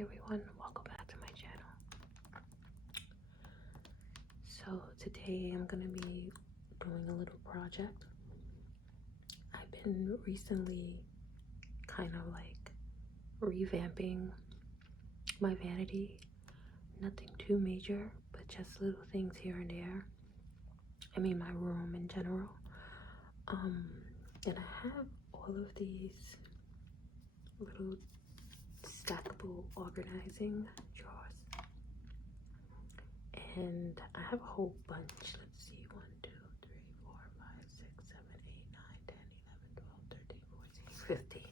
Hey everyone, welcome back to my channel. So today I'm gonna be doing a little project. I've been recently kind of like revamping my vanity. Nothing too major, but just little things here and there. I mean my room in general. And I have all of these little stackable organizing drawers, and I have a whole bunch. Let's see, 1 2 3 4 5 6 7 8 9 10 11 12 13 14 15.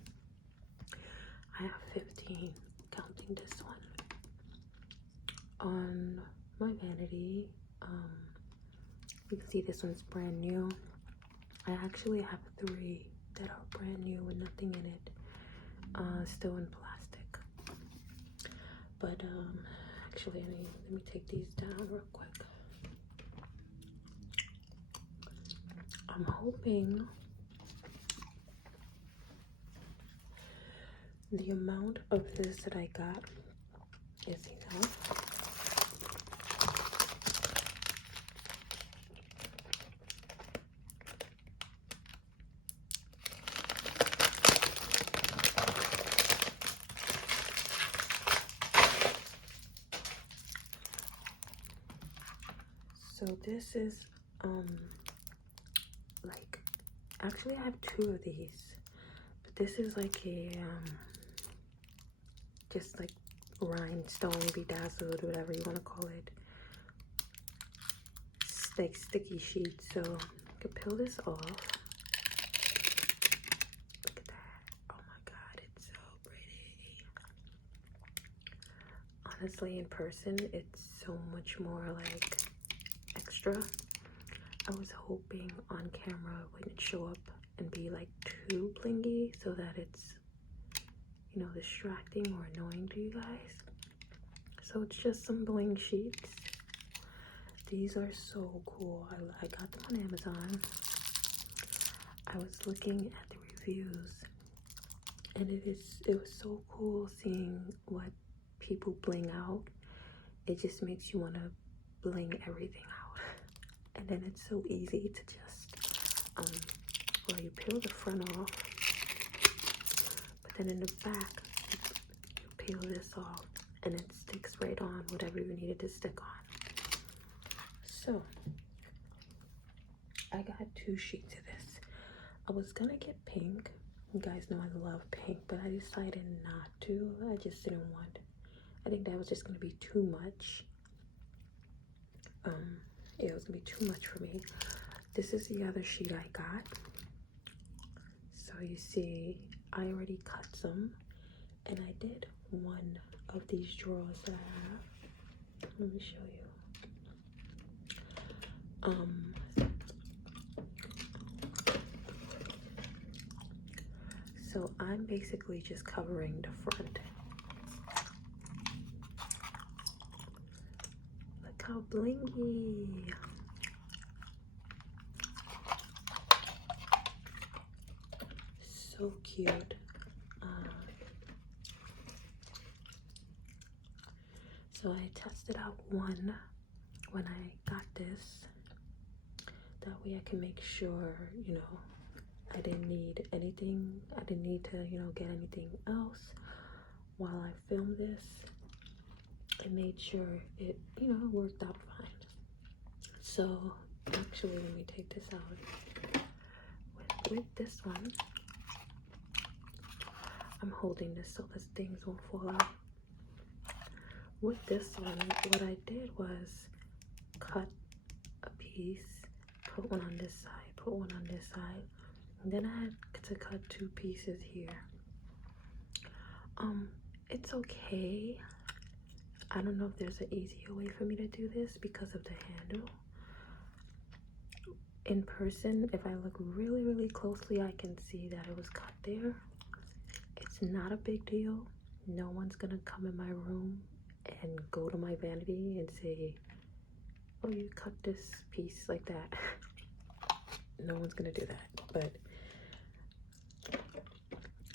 I have 15 counting this one on my vanity. You can see this one's brand new. I actually have 3 that are brand new with nothing in it, still in plastic. But actually, let me take these down real quick. I'm hoping the amount of this that I got is enough. So this is like, actually I have 2 of these, but this is like a just like rhinestone bedazzled, whatever you want to call it, like sticky sheet. So I can peel this off. Look at that. Oh my god, it's so pretty. Honestly, in person it's so much more like extra. I was hoping on camera it wouldn't show up and be like too blingy so that it's, you know, distracting or annoying to you guys. So it's just some bling sheets. These are so cool. I got them on Amazon. I was looking at the reviews, and it was so cool seeing what people bling out. It just makes you want to bling everything out. And then it's so easy to just well, you peel the front off, but then in the back you peel this off and it sticks right on whatever you need it to stick on. So I got 2 sheets of this. I was gonna get pink. You guys know I love pink, but I decided not to. I just didn't want, I think that was just gonna be too much. Yeah, it was gonna be too much for me. This is the other sheet I got. So you see, I already cut some, and I did one of these drawers that I have. Let me show you. So I'm basically just covering the front. Look how blingy. So cute. So I tested out one when I got this. That way I can make sure, you know, I didn't need anything. I didn't need to, you know, get anything else while I filmed this. I made sure it, you know, worked out fine. So actually, let me take this out. With this one, I'm holding this so these things won't fall out. With this one, what I did was cut a piece, put one on this side, put one on this side, and then I had to cut 2 pieces here. It's okay. I don't know if there's an easier way for me to do this because of the handle. In person, if I look really, really closely, I can see that it was cut there. It's not a big deal. No one's gonna come in my room and go to my vanity and say, oh, you cut this piece like that. No one's gonna do that. But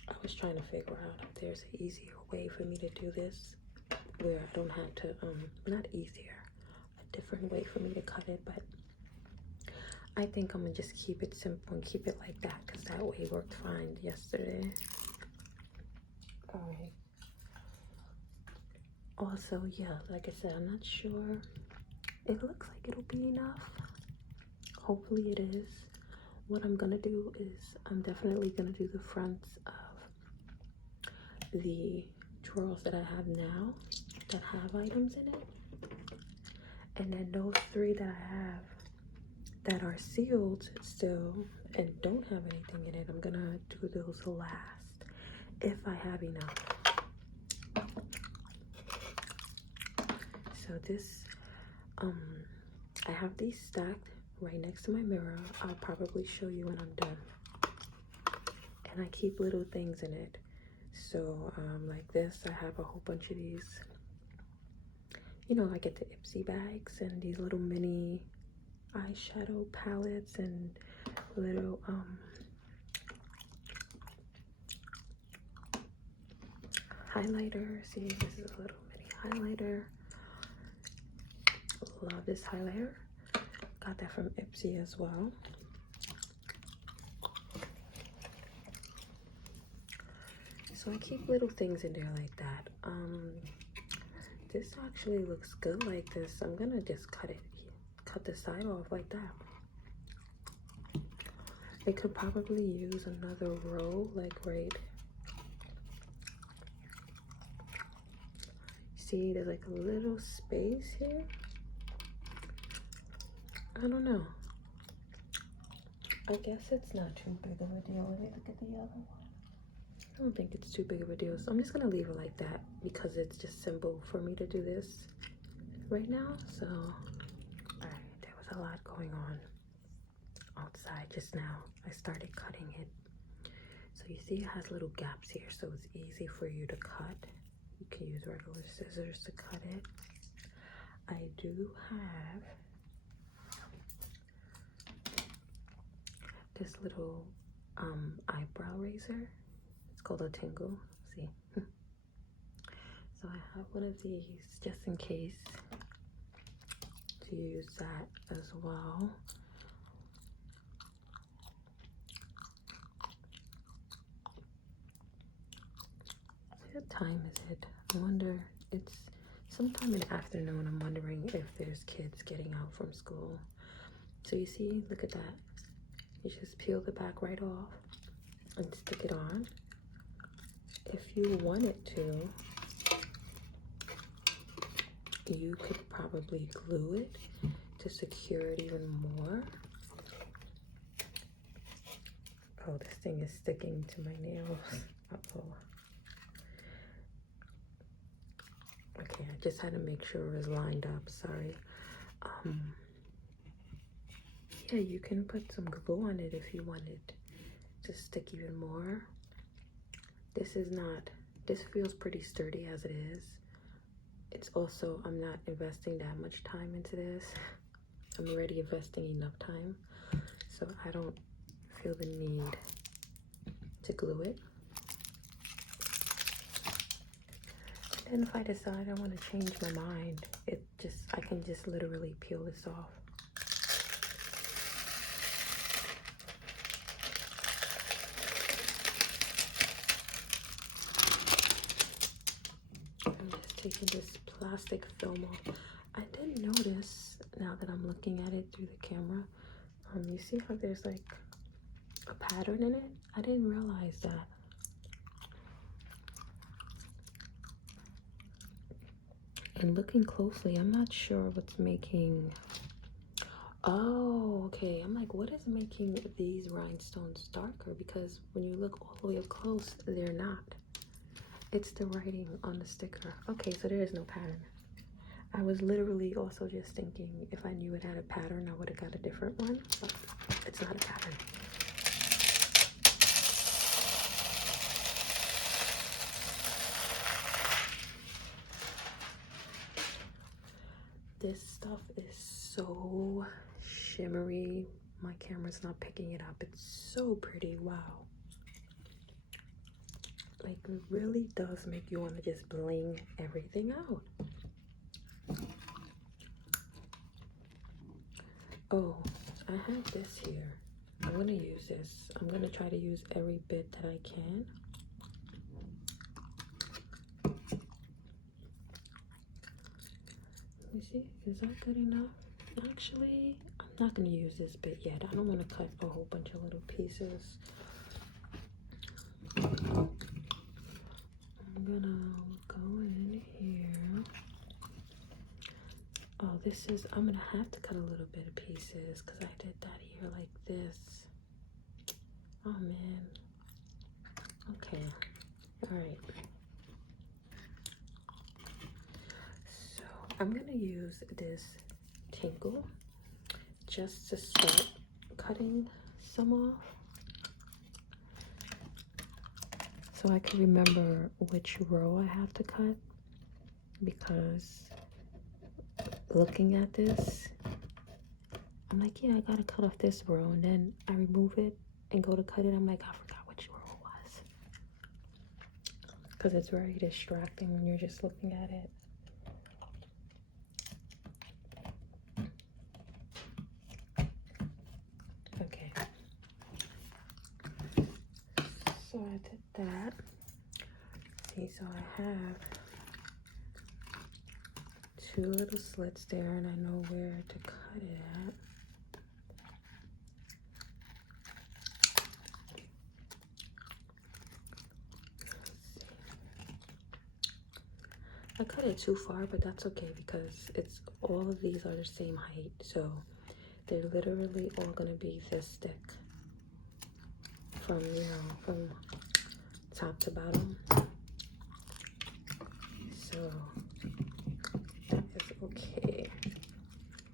I was trying to figure out if there's an easier way for me to do this where I don't have to, not easier, a different way for me to cut it, but I think I'm gonna just keep it simple and keep it like that because that way worked fine yesterday. All right. Also, yeah, like I said, I'm not sure. It looks like it'll be enough. Hopefully it is. What I'm gonna do is I'm definitely gonna do the fronts of the drawers that I have now that have items in it. And then those 3 that I have that are sealed still and don't have anything in it, I'm gonna do those last if I have enough. So this, I have these stacked right next to my mirror. I'll probably show you when I'm done. And I keep little things in it. So like this, I have a whole bunch of these. You know, I get the Ipsy bags and these little mini eyeshadow palettes and little highlighter. See, this is a little mini highlighter. Love this highlighter. Got that from Ipsy as well. So I keep little things in there like that. This actually looks good like this. I'm gonna just cut the side off like that. It could probably use another row, like right. See, there's like a little space here. I don't know. I guess it's not too big of a deal. Let me look at the other one. I don't think it's too big of a deal. So I'm just gonna leave it like that because it's just simple for me to do this right now. So, all right, there was a lot going on outside just now. I started cutting it. So you see it has little gaps here, so it's easy for you to cut. You can use regular scissors to cut it. I do have this little eyebrow razor. It's called a tingle. See? So I have one of these just in case to use that as well. What time is it? I wonder, it's sometime in the afternoon. I'm wondering if there's kids getting out from school. So you see, look at that. You just peel the back right off and stick it on. If you wanted to, you could probably glue it to secure it even more. Oh, this thing is sticking to my nails. Uh-oh. Okay, I just had to make sure it was lined up, sorry. Yeah, you can put some glue on it if you wanted to stick even more. This feels pretty sturdy as it is. It's also, I'm not investing that much time into this. I'm already investing enough time, so I don't feel the need to glue it. And if I decide I want to change my mind, I can just literally peel this off. I'm just taking this plastic film off. I didn't notice, now that I'm looking at it through the camera, you see how there's like a pattern in it? I didn't realize that. And looking closely, I'm not sure what's making... Oh, okay. I'm like, what is making these rhinestones darker? Because when you look all the way up close, they're not. It's the writing on the sticker. Okay, so there is no pattern. I was literally also just thinking if I knew it had a pattern, I would have got a different one. But it's not a pattern. This stuff is so shimmery. My camera's not picking it up. It's so pretty. Wow. Like, it really does make you want to just bling everything out. Oh, I have this here. I'm gonna use this. I'm gonna try to use every bit that I can. Let me see, is that good enough? Actually, I'm not gonna use this bit yet. I don't want to cut a whole bunch of little pieces. I'm gonna go in here. Oh, this is, I'm gonna have to cut a little bit of pieces because I did that here like this. Oh man. Okay. All right. So I'm gonna use this tinkle just to start cutting some off, so I can remember which row I have to cut, because looking at this, I'm like, yeah, I gotta cut off this row, and then I remove it and go to cut it. I'm like, I forgot which row it was, because it's very distracting when you're just looking at it. Okay, so I did that. See, so I have 2 little slits there, and I know where to cut it at. I cut it too far, but that's okay because it's all of these are the same height, so they're literally all gonna be this thick from, you know, from top to bottom. So that is okay.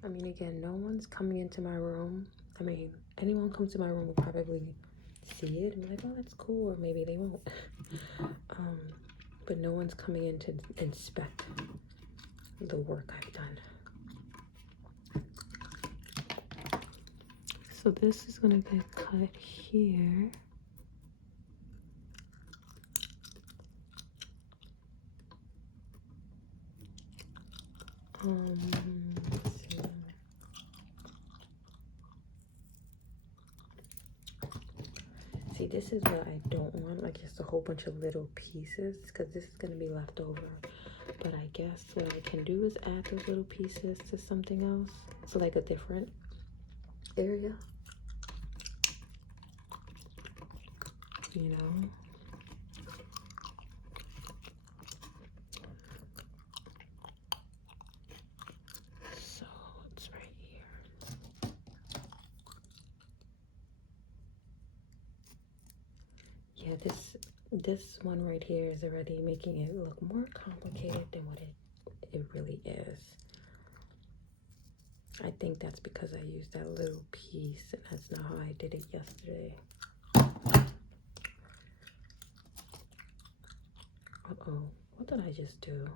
I mean, again, no one's coming into my room. I mean, anyone comes to my room will probably see it and be like, oh, that's cool, or maybe they won't. But no one's coming in to inspect the work I've done. So this is gonna get cut here. Let's see. See, this is what I don't want, like just a whole bunch of little pieces, because this is gonna be left over. But I guess what I can do is add those little pieces to something else, so like a different area, you know. So it's right here. Yeah, this one right here is already making it look more complicated than what it really is. I think that's because I used that little piece, and that's not how I did it yesterday. Uh-oh, what did I just do?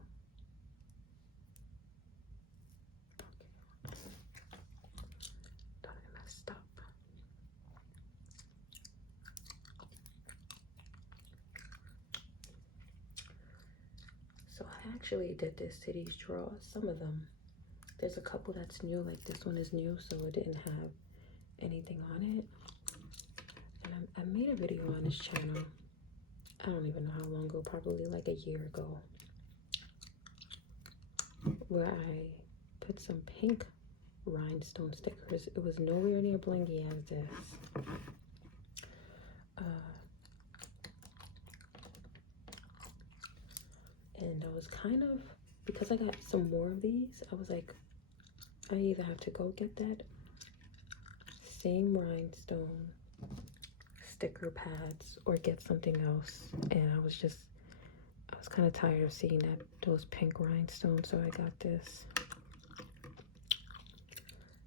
Okay. Thought I messed up. So I actually did this to these drawers, some of them. There's a couple that's new, like this one is new, so it didn't have anything on it. And I made a video on this channel, I don't even know how long ago, probably like a year ago, where I put some pink rhinestone stickers. It was nowhere near blingy as this. And I was kind of, because I got some more of these, I was like, I either have to go get that same rhinestone sticker pads or get something else. And I was kind of tired of seeing those pink rhinestones, so I got this.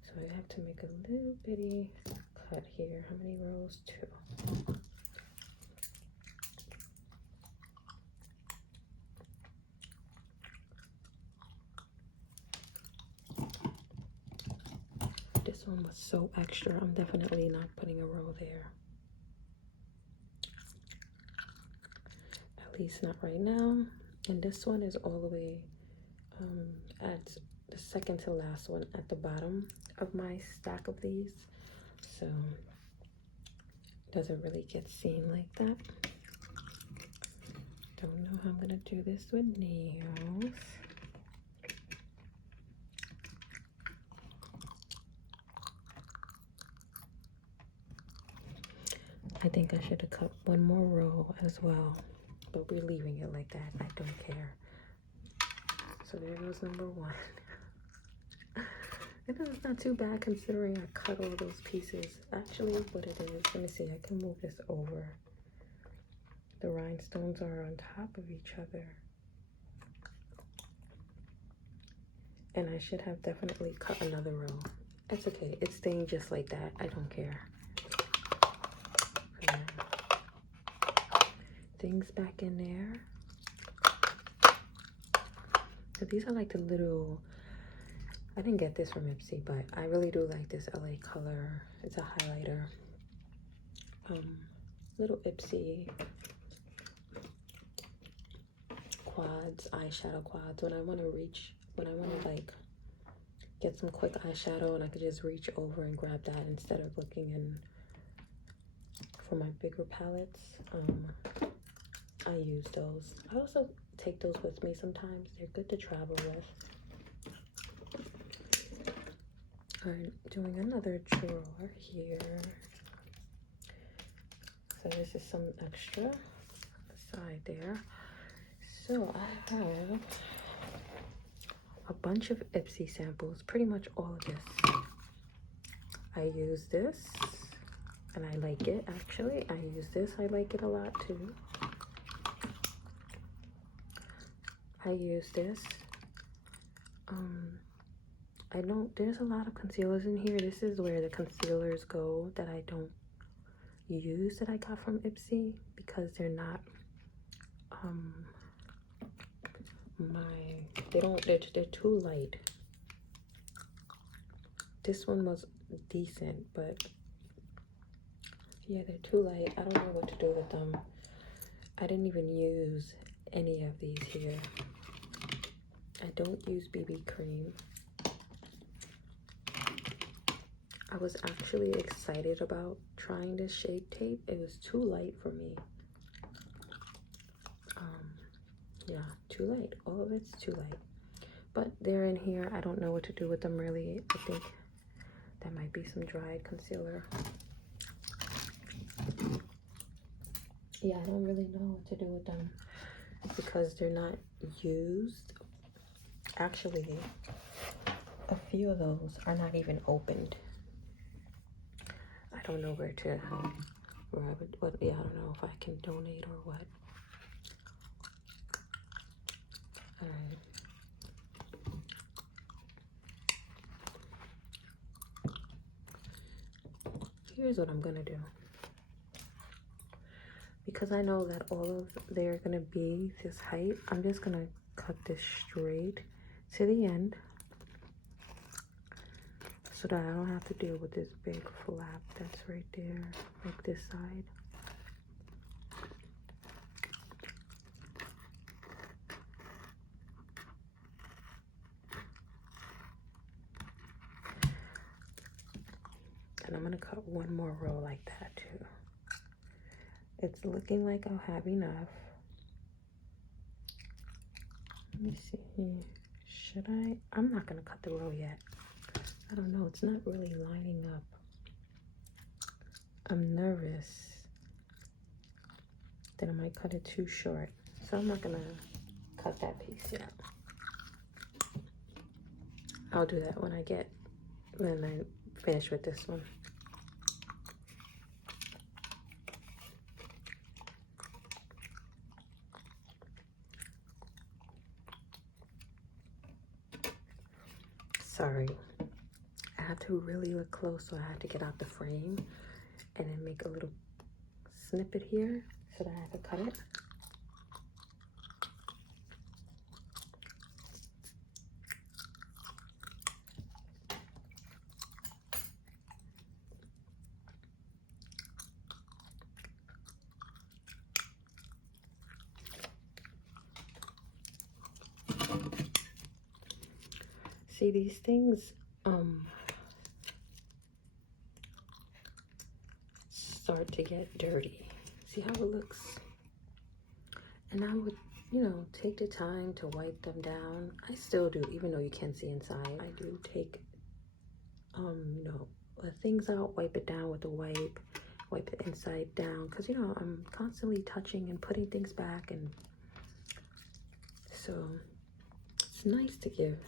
So I have to make a little bitty cut here. How many rows? 2. This one was so extra. I'm definitely not putting a row there. least not right now. And this one is all the way at the second to last one at the bottom of my stack of these, so it doesn't really get seen like that. Don't know how I'm gonna do this with nails. I think I should have cut one more row as well, but we're leaving it like that. I don't care. So there goes number one. It's not too bad considering I cut all those pieces. Actually, what it is, let me see, I can move this over. The rhinestones are on top of each other. And I should have definitely cut another row. It's okay, it's staying just like that. I don't care. Things back in there. So these are like the little, I didn't get this from Ipsy, but I really do like this LA color. It's a highlighter. Little Ipsy quads, eyeshadow quads. When I want to like get some quick eyeshadow and I could just reach over and grab that instead of looking in for my bigger palettes. I use those. I also take those with me sometimes. They're good to travel with. I'm doing another drawer here. So this is some extra aside there. So I have a bunch of Ipsy samples, pretty much all of this. I use this and I like it actually. I use this, I like it a lot too. I use this. There's a lot of concealers in here. This is where the concealers go that I don't use, that I got from Ipsy, because they're not, they're too light. This one was decent, but yeah, they're too light. I don't know what to do with them. I didn't even use any of these here. I don't use BB cream. I was actually excited about trying this shade tape. It was too light for me. Yeah, too light. All of it's too light. But they're in here. I don't know what to do with them really. I think that might be some dried concealer. Yeah, I don't really know what to do with them because they're not used. Actually, a few of those are not even opened. I don't know where I don't know if I can donate or what. All right. Here's what I'm gonna do. Because I know that they're gonna be this height, I'm just gonna cut this straight to the end so that I don't have to deal with this big flap that's right there, like this side. And I'm gonna cut one more row like that too. It's looking like I'll have enough. Let me see. Should I? I'm not gonna cut the row yet. I don't know. It's not really lining up. I'm nervous that I might cut it too short. So I'm not gonna cut that piece yet. I'll do that when I finish with this one. Sorry, I have to really look close, so I have to get out the frame and then make a little snippet here so that I can cut it. See, these things start to get dirty. See how it looks? And I would, you know, take the time to wipe them down. I still do, even though you can't see inside. I do take, you know, things out, wipe it down with a wipe it inside down, because, you know, I'm constantly touching and putting things back, and so it's nice to give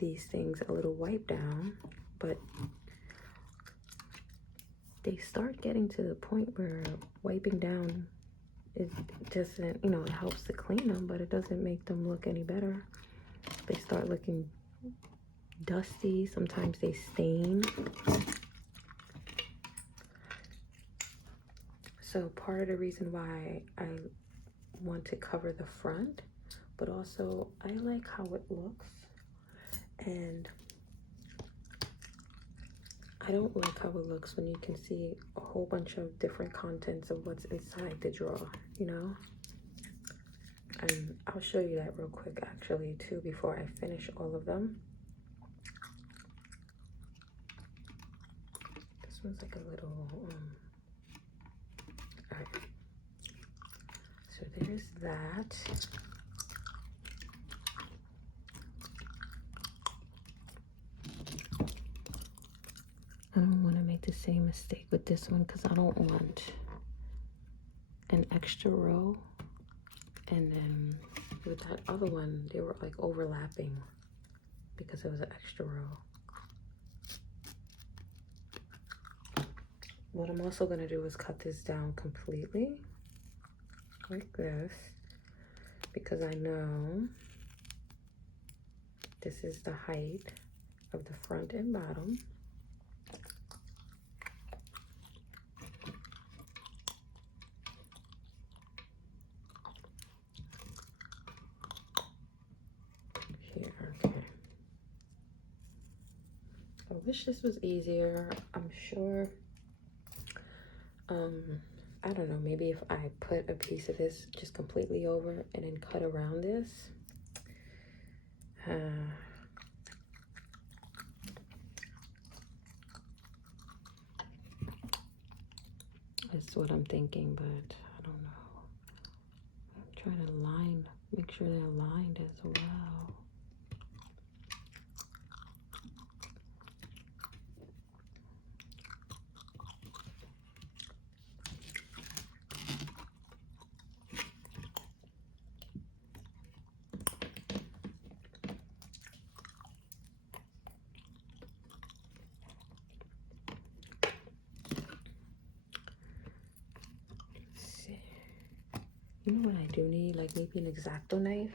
these things a little wipe down, but they start getting to the point where wiping down, it doesn't, you know, it helps to clean them, but it doesn't make them look any better. They start looking dusty. Sometimes they stain. So part of the reason why I want to cover the front, but also I like how it looks, and I don't like how it looks when you can see a whole bunch of different contents of what's inside the drawer, you know? And I'll show you that real quick actually too before I finish all of them. This one's like a little, alright. So there's that. I don't want to make the same mistake with this one because I don't want an extra row. And then with that other one, they were like overlapping because it was an extra row. What I'm also going to do is cut this down completely like this, because I know this is the height of the front and bottom. Here, okay. I wish this was easier. I'm sure, I don't know, maybe if I put a piece of this just completely over and then cut around this. That's what I'm thinking, but I don't know. I'm trying to make sure they're aligned as well. You know what I do need? Like maybe an X-Acto knife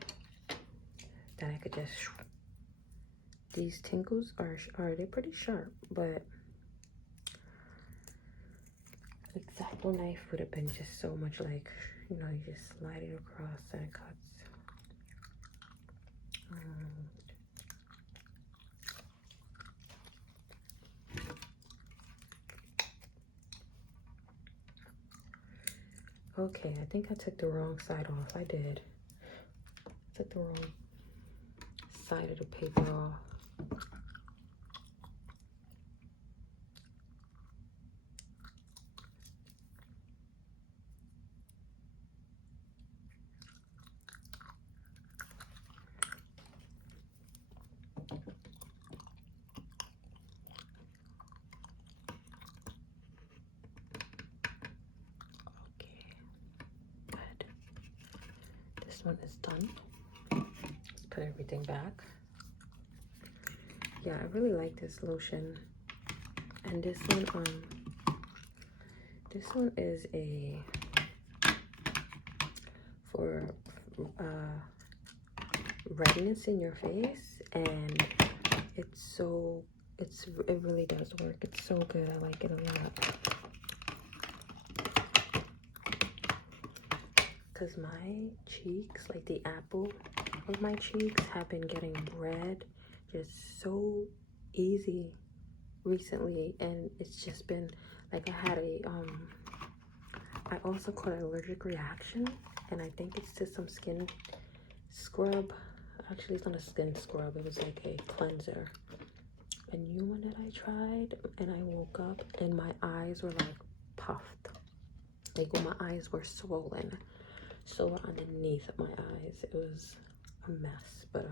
that I could just... These tinkles are they're pretty sharp, but X-Acto knife would have been just so much, like, you know, you just slide it across and it cuts. Okay, I think I took the wrong side off. I did. Took the wrong side of the paper off. Okay, good. This one is done. Let's put everything back. Yeah, I really like this lotion. And this one is a for redness in your face, and it really does work. It's so good. I like it a lot. Because my cheeks, like the apple of my cheeks, have been getting red just so easy recently, and it's just been like I had I also caught an allergic reaction, and I think it's to some skin scrub. Actually, it's not a skin scrub. It was like a cleanser. A new one that I tried, and I woke up and my eyes were like puffed. Like when my eyes were swollen. So underneath my eyes, it was a mess. But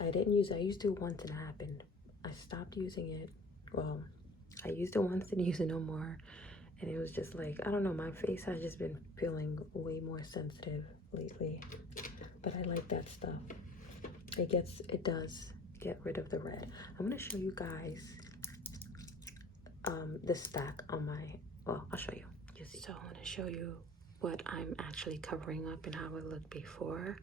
I didn't use it. I used it once and it happened. I stopped using it. Well, I used it once, didn't use it no more. And it was just like, I don't know, my face has just been feeling way more sensitive lately. But I like that stuff. It does get rid of the red. I'm gonna show you guys the stack on my, well, I'll show you. So I want to show you what I'm actually covering up and how it looked before.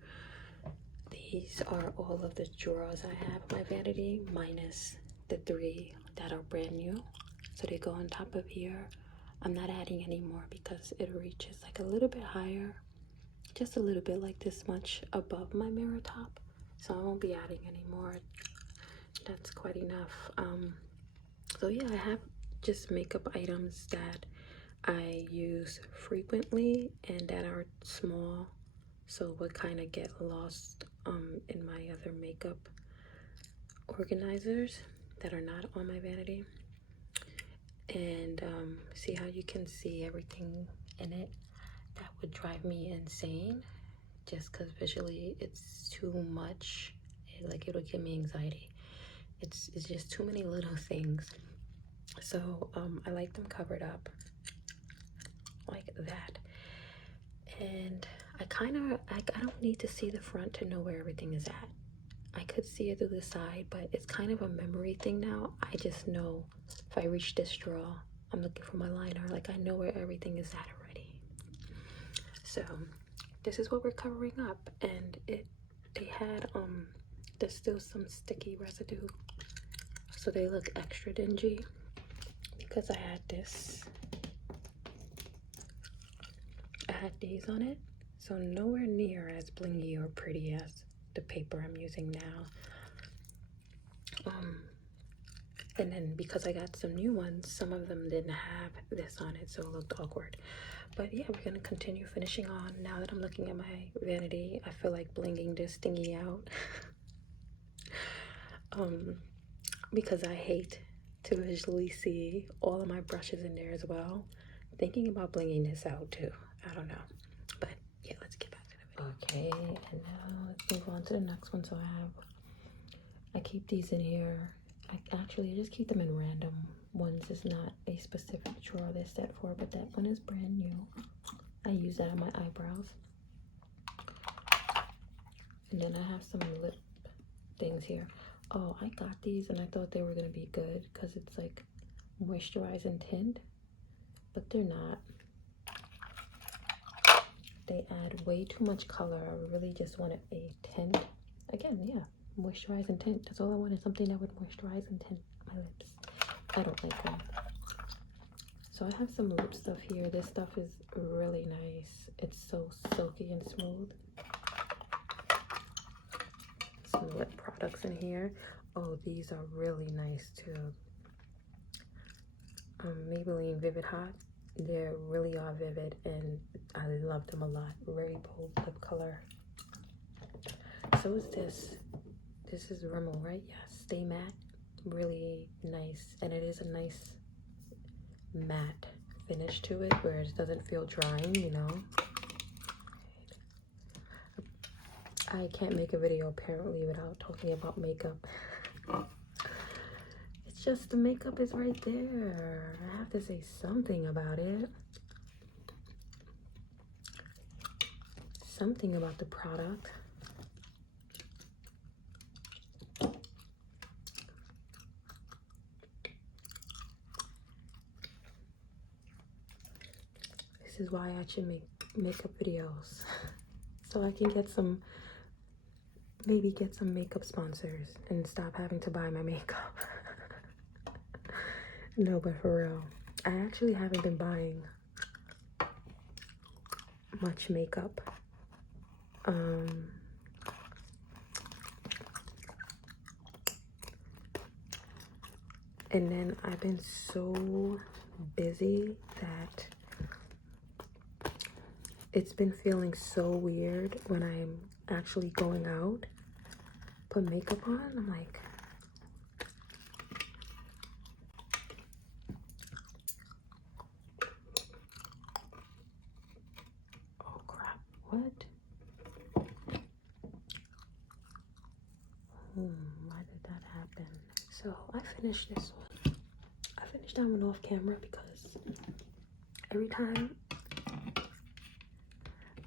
These are all of the drawers I have in my vanity, minus the 3 that are brand new. So they go on top of here. I'm not adding any more because it reaches like a little bit higher, just a little bit, like this much above my mirror top. So I won't be adding any more. That's quite enough. So yeah, I have just makeup items that I use frequently and that are small, so would kind of get lost in my other makeup organizers that are not on my vanity. And see how you can see everything in it. That would drive me insane, just because visually it's too much. Like, it'll give me anxiety. It's just too many little things. So I like them covered up like that. And I don't need to see the front to know where everything is at. I could see it through the side, but it's kind of a memory thing now. I just know if I reach this drawer, I'm looking for my liner. Like, I know where everything is at already. So this is what we're covering up, and they had there's still some sticky residue, so they look extra dingy because I had these on it, so nowhere near as blingy or pretty as the paper I'm using now. And then because I got some new ones, some of them didn't have this on it, so it looked awkward. But yeah, we're gonna continue finishing on. Now that I'm looking at my vanity, I feel like blinging this thingy out. Because I hate to visually see all of my brushes in there as well. Thinking about blinging this out too. I don't know. But yeah, let's get back to the video. Okay, and now let's move on to the next one. So I keep these in here. I just keep them in random ones. It's not a specific drawer they're set for, but that one is brand new. I use that on my eyebrows. And then I have some lip things here. Oh, I got these and I thought they were gonna be good because it's like moisturizing tint, but they're not. They add way too much color. I really just wanted a tint. Again, yeah, moisturize and tint. That's all I wanted, something that would moisturize and tint my lips. I don't like them. So I have some lip stuff here. This stuff is really nice. It's so silky and smooth. Some lip products in here. Oh, these are really nice too. Maybelline Vivid Hot. They really are vivid and I love them a lot. Very bold lip color. So is this. This is Rimmel, right? Yes. Stay Matte. Really nice. And it is a nice matte finish to it where it doesn't feel drying, you know. I can't make a video apparently without talking about makeup. It's just the makeup is right there. I have to say something about it. Something about the product. This is why I should make makeup videos. So I can get some, maybe get some makeup sponsors and stop having to buy my makeup. No, but for real, I actually haven't been buying much makeup. And then I've been so busy that it's been feeling so weird when I'm actually going out, put makeup on. I'm like, oh crap, what? Why did that happen? So I finished this one. I finished that one off camera because every time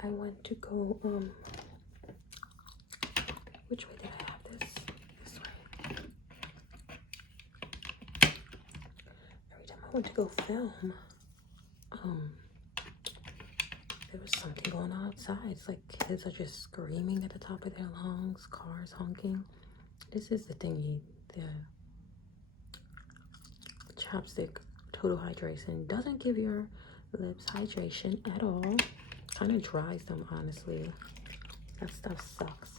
I went to go, which way did I have this? This way. Every time I went to go film, there was something going on outside. It's like kids are just screaming at the top of their lungs, cars honking. This is the thingy, the chapstick total hydration doesn't give your lips hydration at all. Kind of dries them, honestly. That stuff sucks.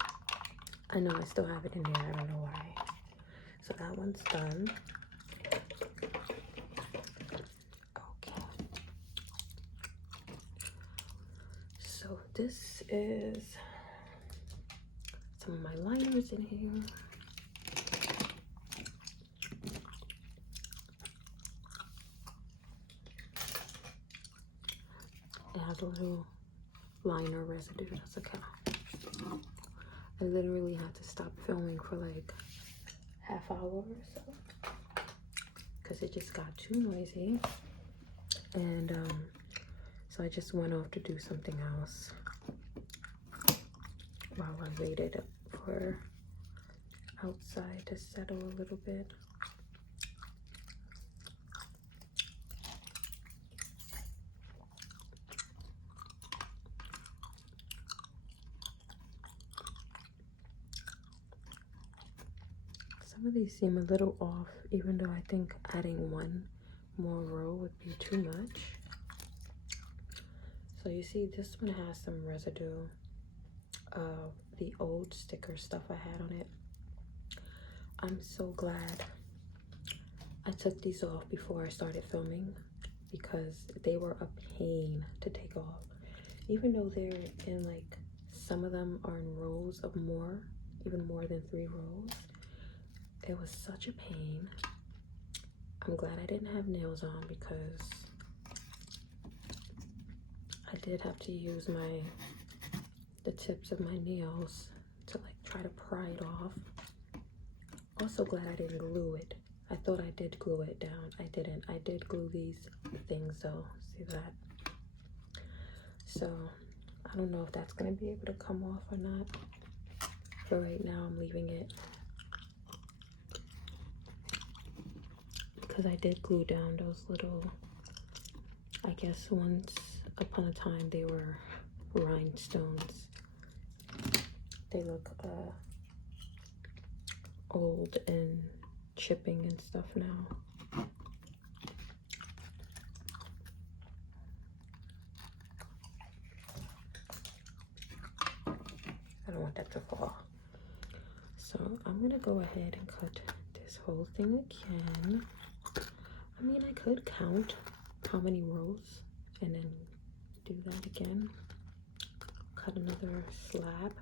I know I still have it in there. I don't know why. So that one's done. Okay. So this is some of my liners in here. It has a little liner residue. That's okay. I literally had to stop filming for like half hour or so because it just got too noisy, and so I just went off to do something else while I waited for outside to settle a little bit. Some of these seem a little off, even though I think adding one more row would be too much. So you see this one has some residue of the old sticker stuff I had on it. I'm so glad I took these off before I started filming because they were a pain to take off. Even though they're in like, some of them are in rows of more, even more than 3 rows. It was such a pain. I'm glad I didn't have nails on because I did have to use the tips of my nails to like try to pry it off. Also glad I didn't glue it. I thought I did glue it down. I didn't. I did glue these things though. See that? So I don't know if that's gonna be able to come off or not. For right now, I'm leaving it because I did glue down those little, I guess once upon a time they were rhinestones. They look old and chipping and stuff now. I don't want that to fall. So I'm gonna go ahead and cut this whole thing again. I mean, I could count how many rows and then do that again. Cut another slab.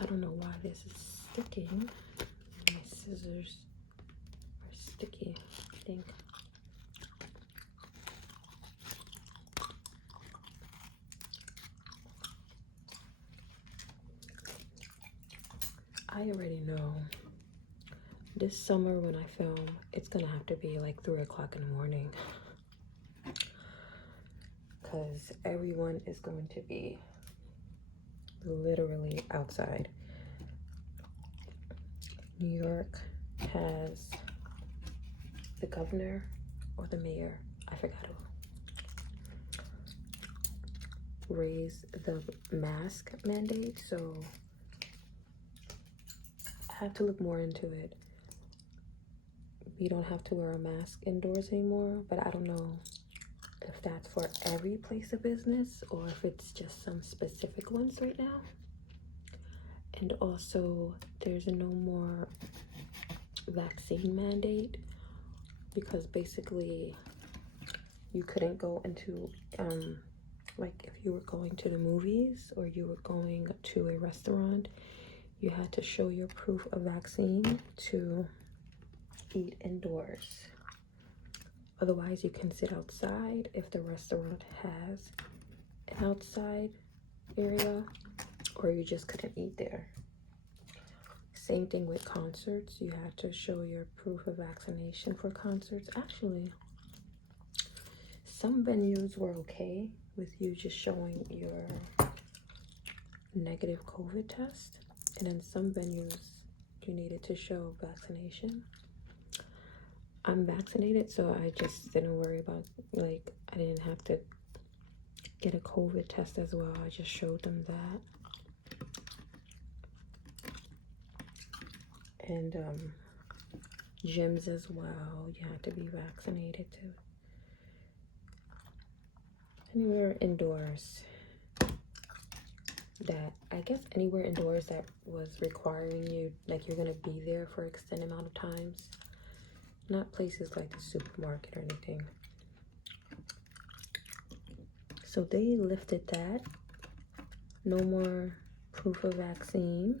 I don't know why this is sticking. My scissors are sticky, I think. I already know this summer when I film, it's gonna have to be like 3 o'clock in the morning because everyone is going to be literally outside. New York has the governor or the mayor, I forgot who, raise the mask mandate, so I have to look more into it. We don't have to wear a mask indoors anymore, but I don't know if that's for every place of business or if it's just some specific ones right now. And also there's no more vaccine mandate because basically you couldn't go into like if you were going to the movies or you were going to a restaurant, you had to show your proof of vaccine to eat indoors. Otherwise, you can sit outside if the restaurant has an outside area, or you just couldn't eat there. Same thing with concerts. You had to show your proof of vaccination for concerts. Actually, some venues were okay with you just showing your negative COVID test, and in some venues you needed to show vaccination. I'm vaccinated, so I just didn't worry about, like, I didn't have to get a COVID test as well. I just showed them that. And gyms as well, you had to be vaccinated too. Anywhere indoors that, I guess anywhere indoors that was requiring you, like you're gonna be there for an extended amount of times. Not places like the supermarket or anything. So they lifted that. No more proof of vaccine.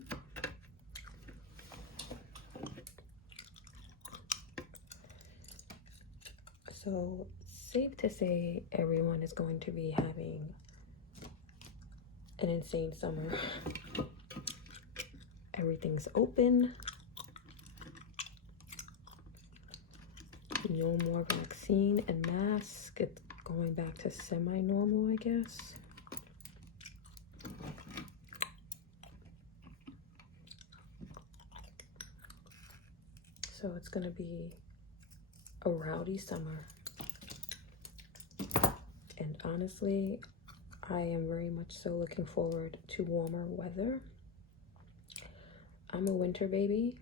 So safe to say everyone is going to be having an insane summer. Everything's open. No more vaccine and mask. It's going back to semi-normal, I guess. So it's gonna be a rowdy summer. And honestly, I am very much so looking forward to warmer weather. I'm a winter baby,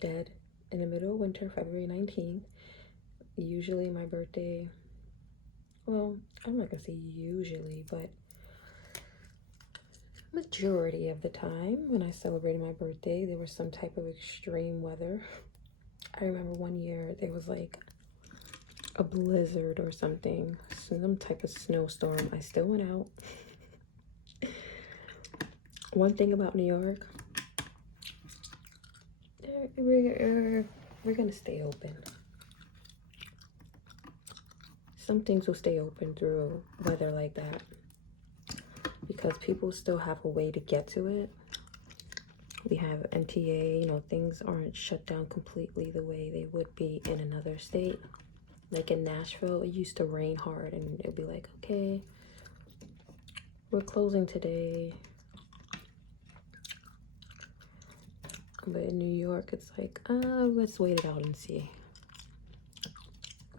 dead in the middle of winter, February 19th. Usually my birthday, well, I'm not gonna say usually, but majority of the time when I celebrated my birthday, there was some type of extreme weather. I remember one year there was like a blizzard or something, some type of snowstorm. I still went out. One thing about New York, we're gonna stay open. Some things will stay open through weather like that because people still have a way to get to it. We have NTA, you know, things aren't shut down completely the way they would be in another state. Like in Nashville, it used to rain hard and it'd be like, okay, we're closing today. But in New York, it's like, let's wait it out and see.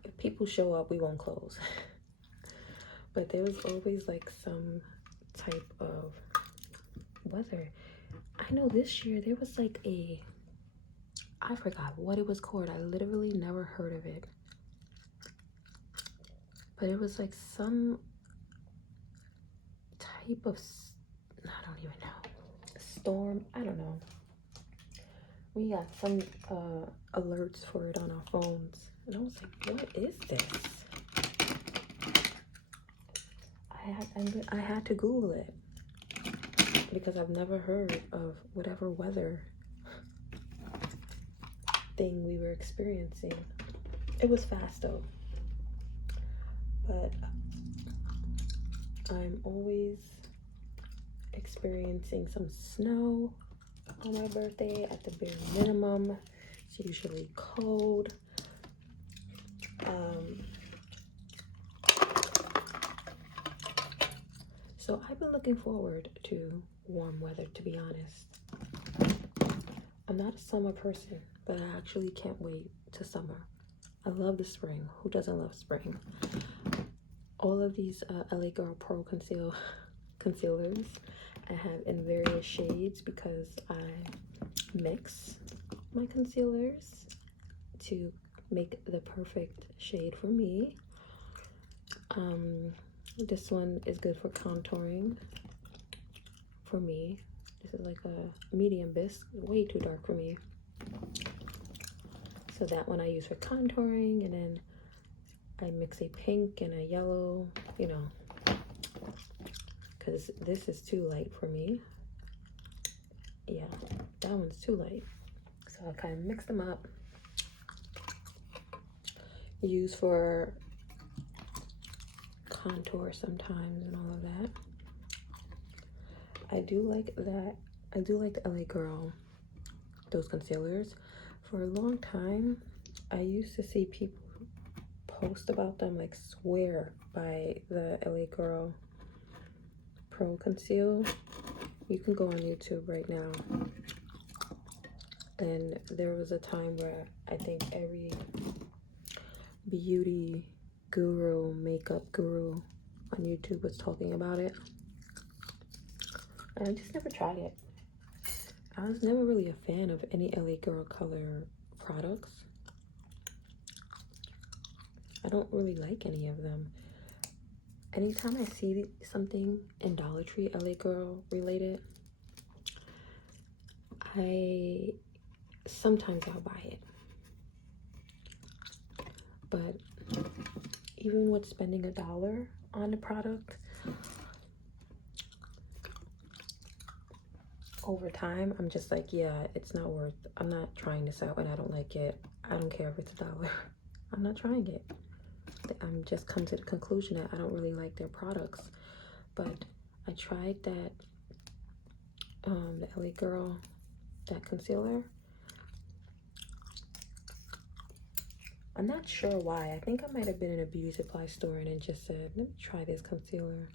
If people show up, we won't close. But there was always like some type of weather. I know this year there was like I forgot what it was called. I literally never heard of it. But it was like some type of, I don't even know, storm. I don't know. We got some alerts for it on our phones. And I was like, what is this? I had to Google it because I've never heard of whatever weather thing we were experiencing. It was fast though. But I'm always experiencing some snow on my birthday at the bare minimum. It's usually cold. So I've been looking forward to warm weather, to be honest. I'm not a summer person, but I actually can't wait to summer. I love the spring. Who doesn't love spring? All of these LA Girl Pro concealers I have in various shades because I mix my concealers to make the perfect shade for me. This one is good for contouring for me. This is like a medium bisque, way too dark for me. So that one I use for contouring, and then I mix a pink and a yellow, you know, because this is too light for me. Yeah, that one's too light. So I kind of mix them up. Use for contour sometimes and all of that. I do like that. I do like the LA Girl, those concealers. For a long time, I used to see people post about them, like swear by the LA Girl Pro Conceal. You can go on YouTube right now. And there was a time where I think every beauty guru, makeup guru on YouTube was talking about it. And I just never tried it. I was never really a fan of any LA Girl color products. I don't really like any of them. Anytime I see something in Dollar Tree LA Girl related, sometimes I'll buy it. But even with spending $1 on the product, over time, I'm just like, yeah, it's not worth. I'm not trying this out and I don't like it. I don't care if it's $1. I'm not trying it. I'm just come to the conclusion that I don't really like their products. But I tried that, the LA Girl, that concealer. I'm not sure why. I think I might have been in a beauty supply store and it just said, let me try this concealer.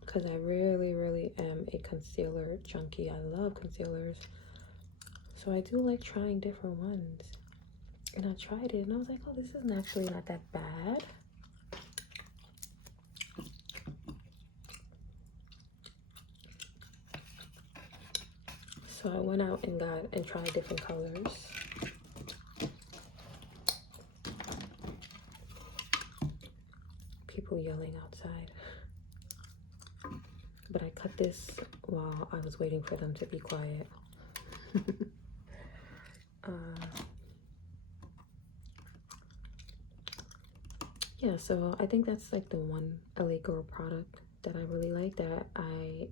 Because I really am a concealer junkie. I love concealers. So I do like trying different ones. And I tried it and I was like, oh, this is actually not that bad. So I went out and tried different colors. People yelling outside. But I cut this while I was waiting for them to be quiet. Yeah, so I think that's like the one LA Girl product that I really like, that I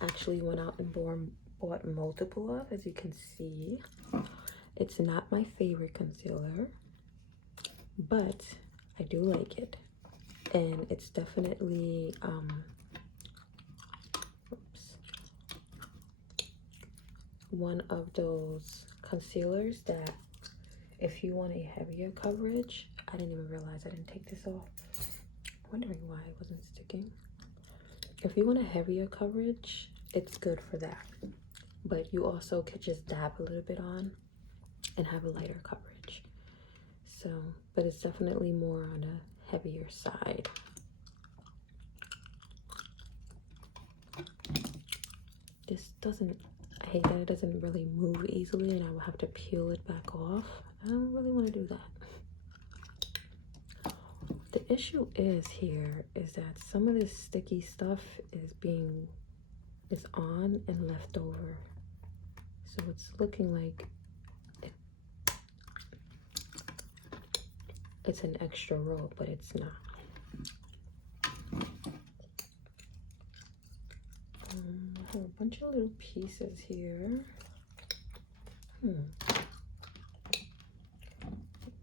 actually went out and bought multiple of. As you can see, it's not my favorite concealer, but I do like it. And it's definitely one of those concealers that if you want a heavier coverage, I didn't even realize I didn't take this off. Wondering why it wasn't sticking. If you want a heavier coverage, it's good for that. But you also could just dab a little bit on and have a lighter coverage. So, but it's definitely more on a heavier side. This doesn't, I hate that it doesn't really move easily and I will have to peel it back off. I don't really want to do that. The issue is that some of this sticky stuff is on and left over. So it's looking like it's an extra roll, but it's not. I have a bunch of little pieces here. The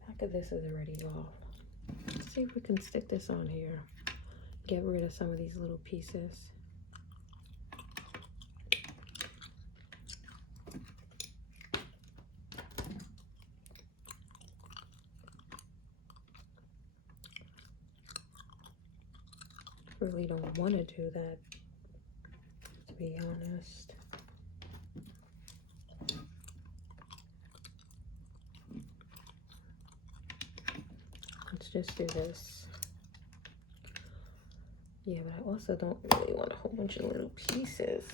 back of this is already off. Let's see if we can stick this on here. Get rid of some of these little pieces. Really don't want to do that, to be honest. Let's just do this. Yeah, but I also don't really want a whole bunch of little pieces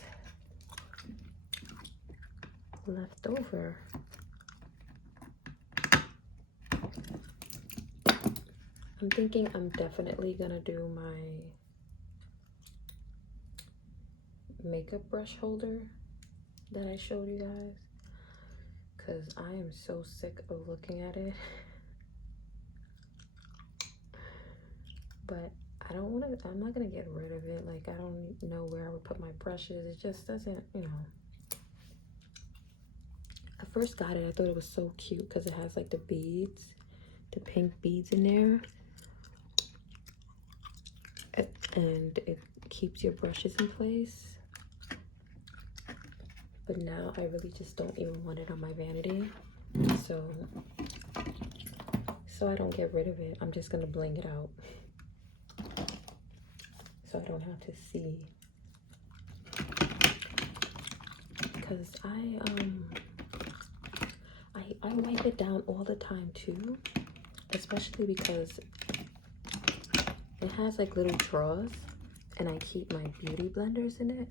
left over. I'm thinking I'm definitely gonna do my makeup brush holder that I showed you guys, because I am so sick of looking at it. But I don't want to, I'm not going to get rid of it. Like, I don't know where I would put my brushes. It just doesn't, you know. I first got it, I thought it was so cute because it has like the beads, the pink beads in there. And it keeps your brushes in place. But now I really just don't even want it on my vanity. So I don't get rid of it. I'm just going to bling it out. So I don't have to see, because I wipe it down all the time too, especially because it has like little drawers and I keep my beauty blenders in it.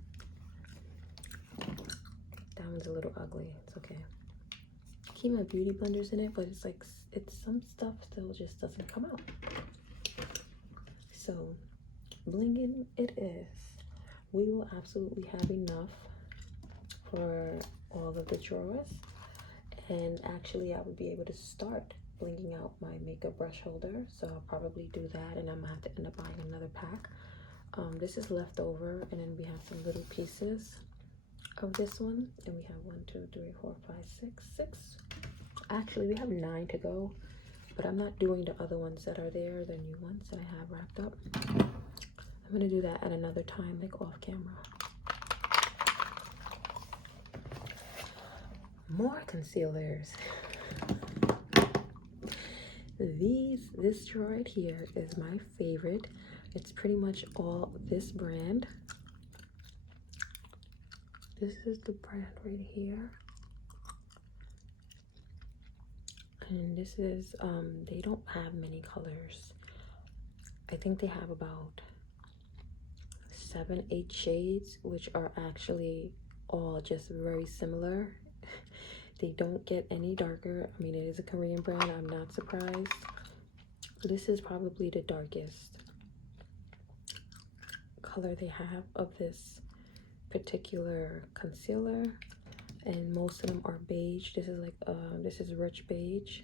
That one's a little ugly, it's okay. I keep my beauty blenders in it, but it's like, it's some stuff still just doesn't come out. So blinging it is. We will absolutely have enough for all of the drawers, and actually I would be able to start blinging out my makeup brush holder, so I'll probably do that, and I'm gonna have to end up buying another pack. This is leftover, and then we have some little pieces of this one, and we have 1, 2, 3, 4, 5, 6. Actually, we have 9 to go, but I'm not doing the other ones that are there, the new ones that I have wrapped up. I'm gonna do that at another time, like off camera. More concealers. This drawer right here is my favorite. It's pretty much all this brand. This is the brand right here. And this is, they don't have many colors. I think they have about 7, 8 shades, which are actually all just very similar. They don't get any darker. I mean, it is a Korean brand, I'm not surprised. This is probably the darkest color they have of this particular concealer, and most of them are beige. This is like this is rich beige.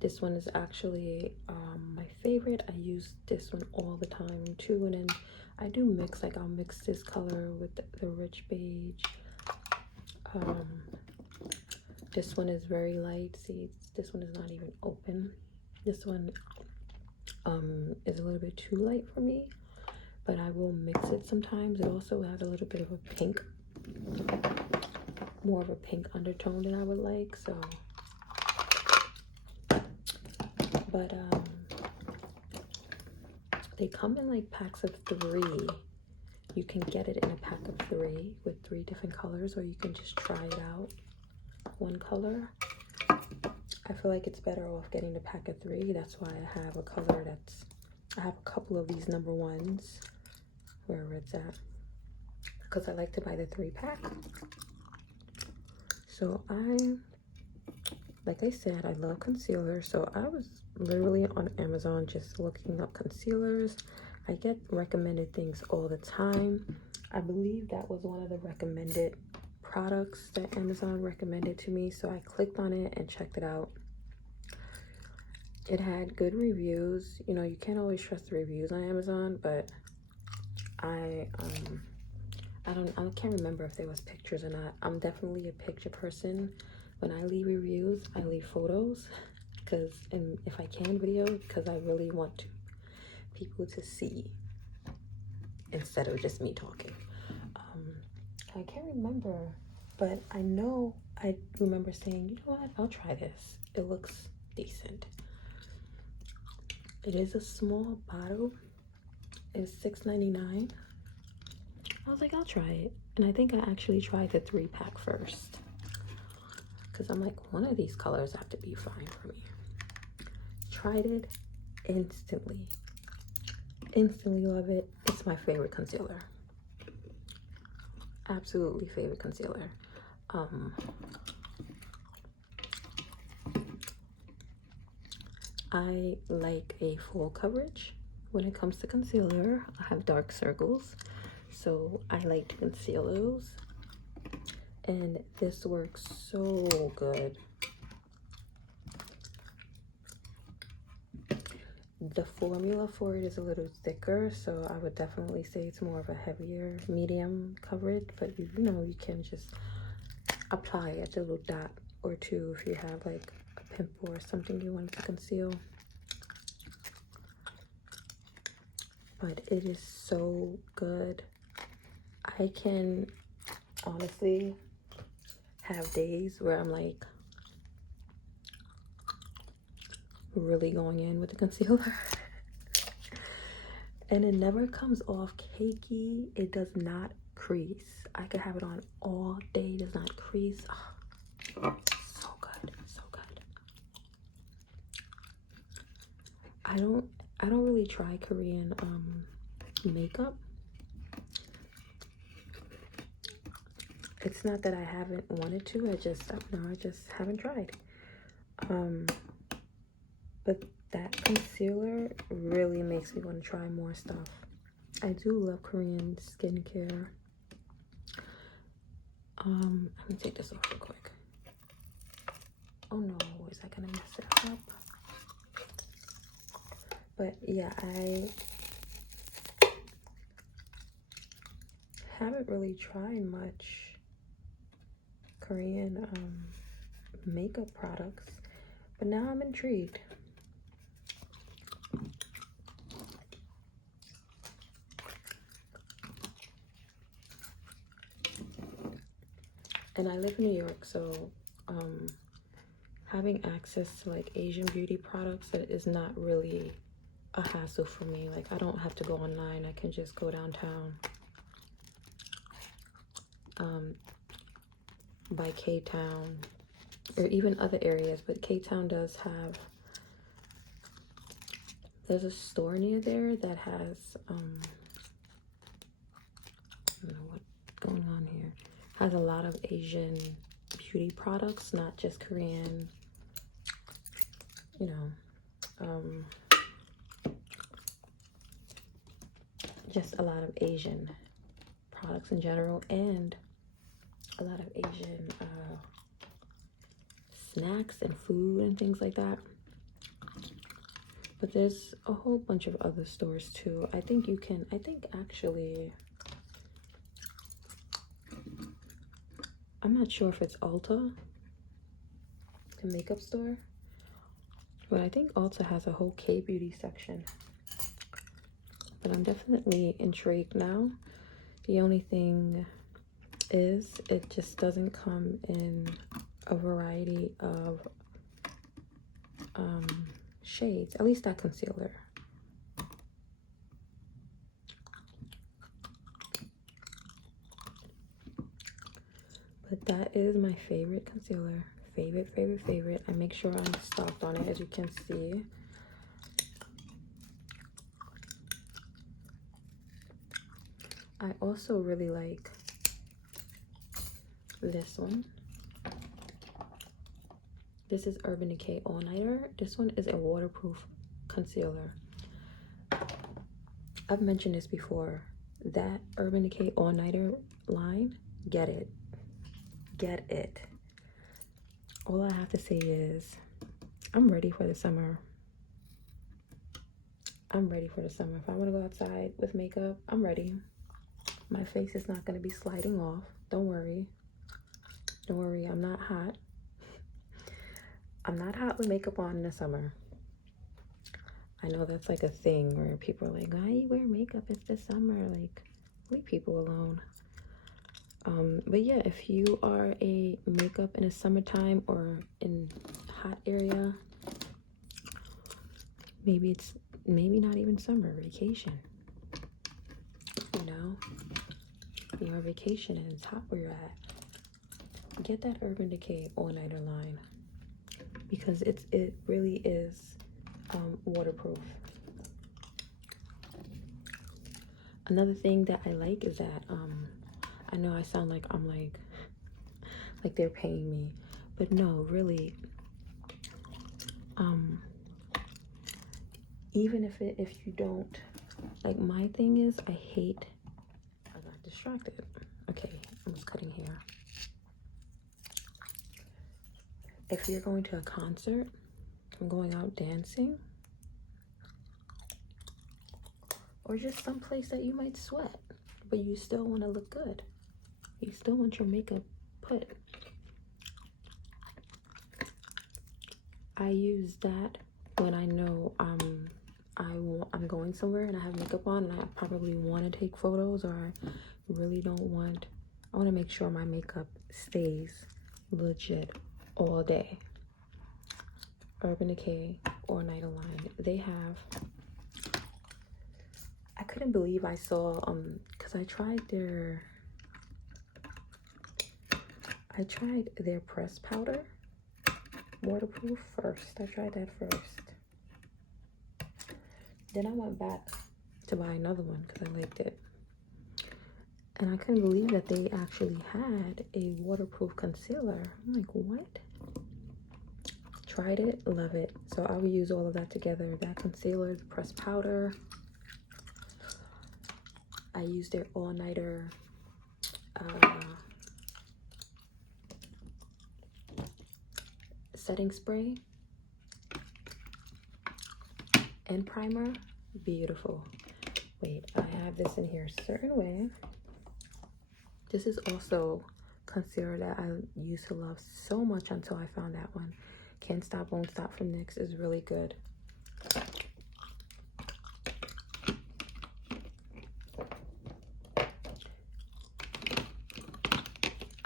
This one is actually my favorite. I use this one all the time too, and then I do mix, like I'll mix this color with the rich beige. This one is very light. See, this one is not even open. This one is a little bit too light for me, but I will mix it sometimes. It also has a little bit of a pink, more of a pink undertone than I would like, so. But they come in like packs of 3. You can get it in a pack of 3 with 3 different colors, or you can just try it out one color. I feel like it's better off getting the pack of 3. That's why I have a color that's, I have a couple of these number 1s, wherever it's at, because I like to buy the 3-pack. So like I said, I love concealer, so I was literally on Amazon just looking up concealers. I get recommended things all the time. I believe that was one of the recommended products that Amazon recommended to me, so I clicked on it and checked it out. It had good reviews. You know, you can't always trust the reviews on Amazon, but I can't remember if there was pictures or not. I'm definitely a picture person. When I leave reviews, I leave photos, and if I can, video, because I really want people to see instead of just me talking. I can't remember, but I know I remember saying, you know what, I'll try this. It looks decent. It is a small bottle. It's $6.99. I was like, I'll try it. And I think I actually tried the 3-pack first, because I'm like, one of these colors have to be fine for me. Tried it, instantly love it. It's my favorite concealer. Absolutely favorite concealer. I like a full coverage when it comes to concealer. I have dark circles, so I like to conceal those. and this works so good. The formula for it is a little thicker, so I would definitely say it's more of a heavier medium coverage, but you know, you can just apply a little dot or two if you have like a pimple or something you want to conceal. But it is so good. I can honestly have days where I'm like really going in with the concealer and it never comes off cakey. It does not crease. I could have it on all day, does not crease. Oh, so good, so good. I don't really try Korean makeup. It's not that I haven't wanted to, I just haven't tried. But that concealer really makes me want to try more stuff. I do love Korean skincare. Let me take this off real quick. Oh no, is that gonna mess it up? But yeah, I haven't really tried much Korean makeup products, but now I'm intrigued. And I live in New York, so having access to like Asian beauty products is not really a hassle for me. Like, I don't have to go online. I can just go downtown by K-Town or even other areas, but K-Town does have, there's a store near there that has I don't know what's going on here, has a lot of Asian beauty products, not just Korean, you know, just a lot of Asian products in general, and a lot of Asian snacks and food and things like that. But there's a whole bunch of other stores too. I think actually, I'm not sure if it's Ulta, the makeup store, but I think Ulta has a whole K-beauty section. But I'm definitely intrigued now. The only thing is, it just doesn't come in a variety of shades, at least that concealer. But that is my favorite concealer. Favorite. I make sure I'm stocked on it, as you can see. I also really like this one. This is Urban Decay All Nighter. This one is a waterproof concealer. I've mentioned this before. That Urban Decay All Nighter line, get it. Get it. All I have to say is, I'm ready for the summer. I'm ready for the summer. If I want to go outside with makeup, I'm ready. My face is not going to be sliding off. Don't worry. Don't worry, I'm not hot. I'm not hot with makeup on in the summer. I know that's like a thing where people are like, why you wear makeup? It's the summer. Like, leave people alone. But yeah, if you are a makeup in the summertime or in hot area, maybe not even summer, vacation. You know, you're on vacation and it's hot where you're at. Get that Urban Decay All Nighter line, because it really is waterproof. Another thing that I like is that I know I sound like I'm like they're paying me, but no, really, even if you don't, like, my thing is, I got distracted. Okay, I was cutting hair. if you're going to a concert and going out dancing, or just someplace that you might sweat, but you still want to look good. You still want your makeup put. I use that when I know I'm going somewhere and I have makeup on and I probably want to take photos, or I really don't want, I want to make sure my makeup stays legit all day. Urban Decay or Night Align, they have, I couldn't believe I saw, because I tried their pressed powder, waterproof first. I tried that first. Then I went back to buy another one because I liked it. And I couldn't believe that they actually had a waterproof concealer. I'm like, what? Tried it, love it. So I will use all of that together. That concealer, the pressed powder. I used their all-nighter setting spray and primer. Beautiful. Wait, I have this in here, Certain Way. This is also concealer that I used to love so much until I found that one. Can't Stop, Won't Stop from NYX is really good.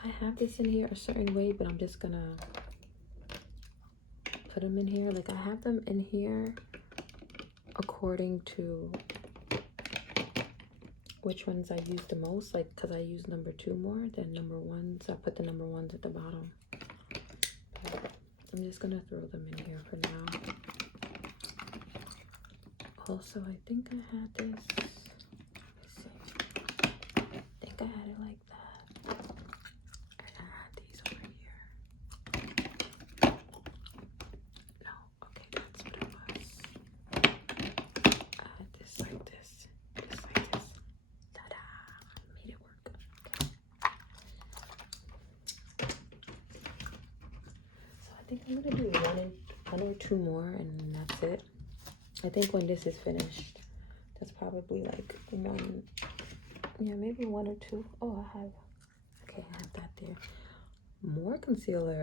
I have this in here, A Certain Way, but I'm just gonna put them in here. Like, I have them in here according to which ones I use the most, like, because I use number 2 more than number 1s. I put the number 1s at the bottom. I'm just gonna throw them in here for now. Also, I think I had this. Let me see. I think I had it like that. And I had these over here. No, okay, that's what it was. I had this like this. Just like this. Ta-da! I made it work. Okay. So I think I'm gonna do one or two more, and that's it. I think when this is finished, that's probably like one, yeah, maybe 1 or 2. Oh, I have that there. More concealer.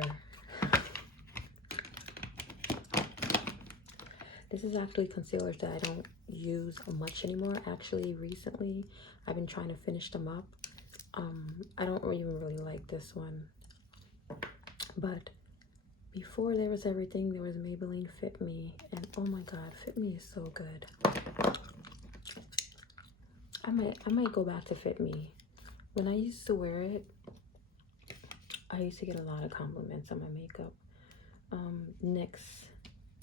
This is actually concealers that I don't use much anymore. Actually, recently, I've been trying to finish them up. I don't even really like this one. But before there was everything, there was Maybelline Fit Me. And oh my god, Fit Me is so good. I might go back to Fit Me. When I used to wear it, I used to get a lot of compliments on my makeup. NYX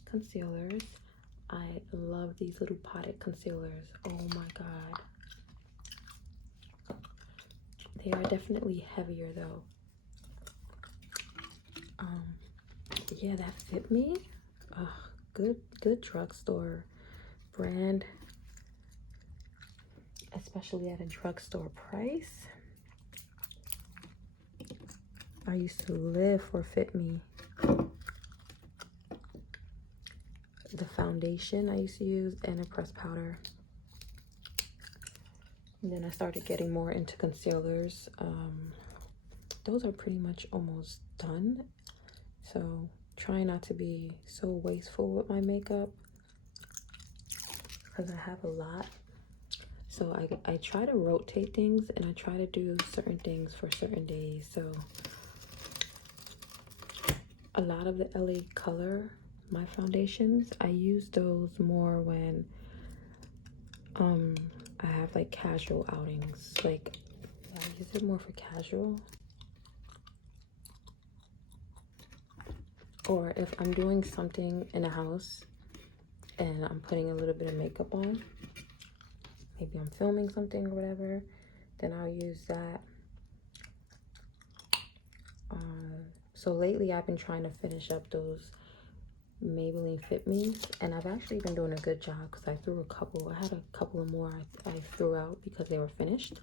concealers. I love these little potted concealers. Oh my god. They are definitely heavier though. Yeah, that Fit Me. Good drugstore brand. Especially at a drugstore price. I used to live for Fit Me. The foundation I used to use, and a pressed powder. And then I started getting more into concealers. Those are pretty much almost done. So try not to be so wasteful with my makeup, because I have a lot. So I try to rotate things, and I try to do certain things for certain days. So a lot of the LA Color, my foundations, I use those more when I have like casual outings. Like, I use it more for casual. Or if I'm doing something in the house and I'm putting a little bit of makeup on, maybe I'm filming something or whatever, then I'll use that. So lately I've been trying to finish up those Maybelline Fit Me's, and I've actually been doing a good job, because I threw a couple. I had a couple of more I threw out because they were finished.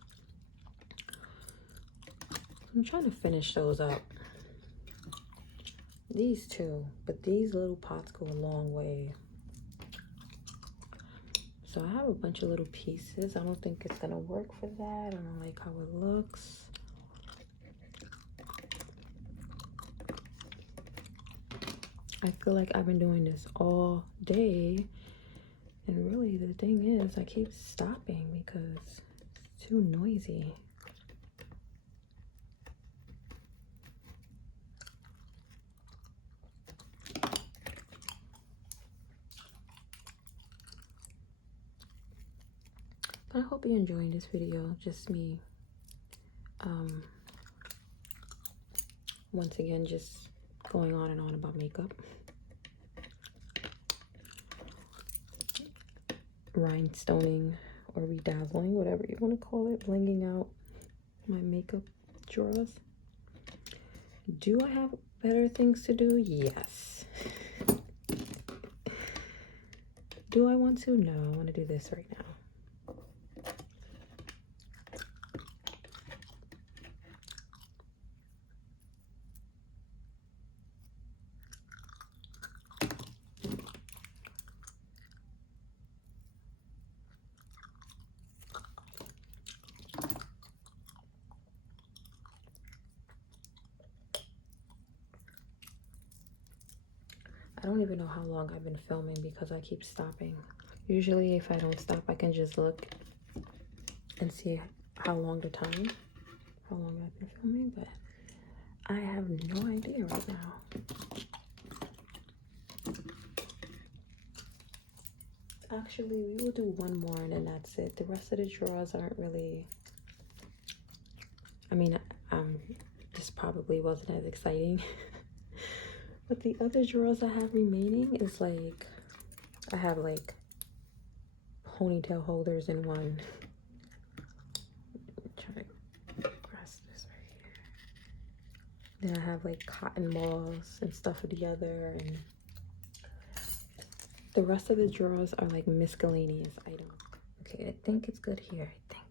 I'm trying to finish those up. These two, but these little pots go a long way. So I have a bunch of little pieces. I don't think it's gonna work for that. I don't like how it looks. I feel like I've been doing this all day, and really the thing is I keep stopping because it's too noisy. But I hope you're enjoying this video. Just me once again just going on and on about makeup, rhinestoning or bedazzling, whatever you want to call it, blinging out my makeup drawers. Do I have better things to do? Yes. Do I want to? No, I want to do this right now. I don't even know how long I've been filming because I keep stopping. Usually if I don't stop, I can just look and see how long I've been filming, but I have no idea right now. Actually, we will do one more and then that's it. The rest of the drawers aren't really, I mean, this probably wasn't as exciting. But the other drawers I have remaining is like, I have like ponytail holders in one. Try to grasp this right here. Then I have like cotton balls and stuff for the other, and the rest of the drawers are like miscellaneous items. Okay, I think it's good here. I think.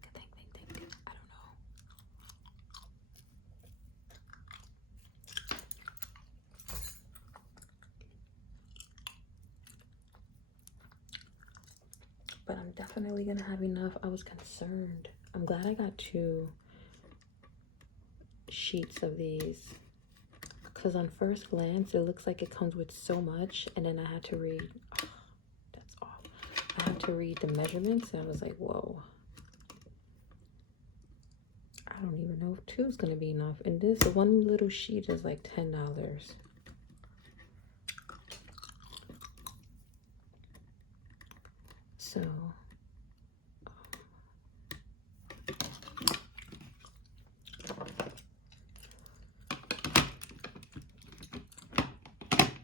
I don't know. But I'm definitely gonna have enough. I was concerned. I'm glad I got 2 sheets of these, because on first glance it looks like it comes with so much, and then I had to read, oh, that's off. I had to read the measurements and I was like, whoa. I don't even know if 2 is gonna be enough. And this one little sheet is like $10. So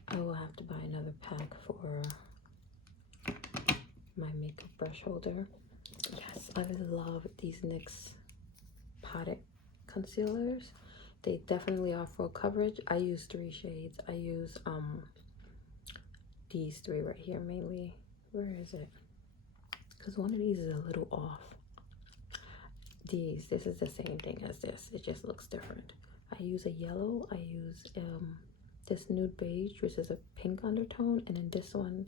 I will have to buy another pack for my makeup brush holder. Yes, I love these NYX potted concealers. They definitely are full coverage. I use 3 shades. I use these 3 right here mainly. Where is it? Because one of these is a little off. This is the same thing as this. It just looks different. I use a yellow. I use this nude beige, which is a pink undertone, and then this one,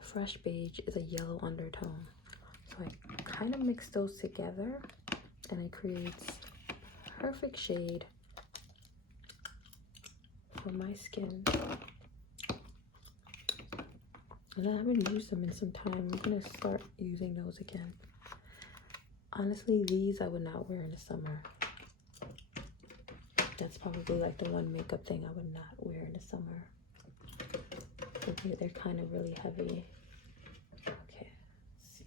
fresh beige, is a yellow undertone. So I kind of mix those together and it creates perfect shade for my skin. And I haven't used them in some time. I'm gonna start using those again. Honestly, these I would not wear in the summer. That's probably like the one makeup thing I would not wear in the summer. Okay, they're kind of really heavy. Okay, let's see.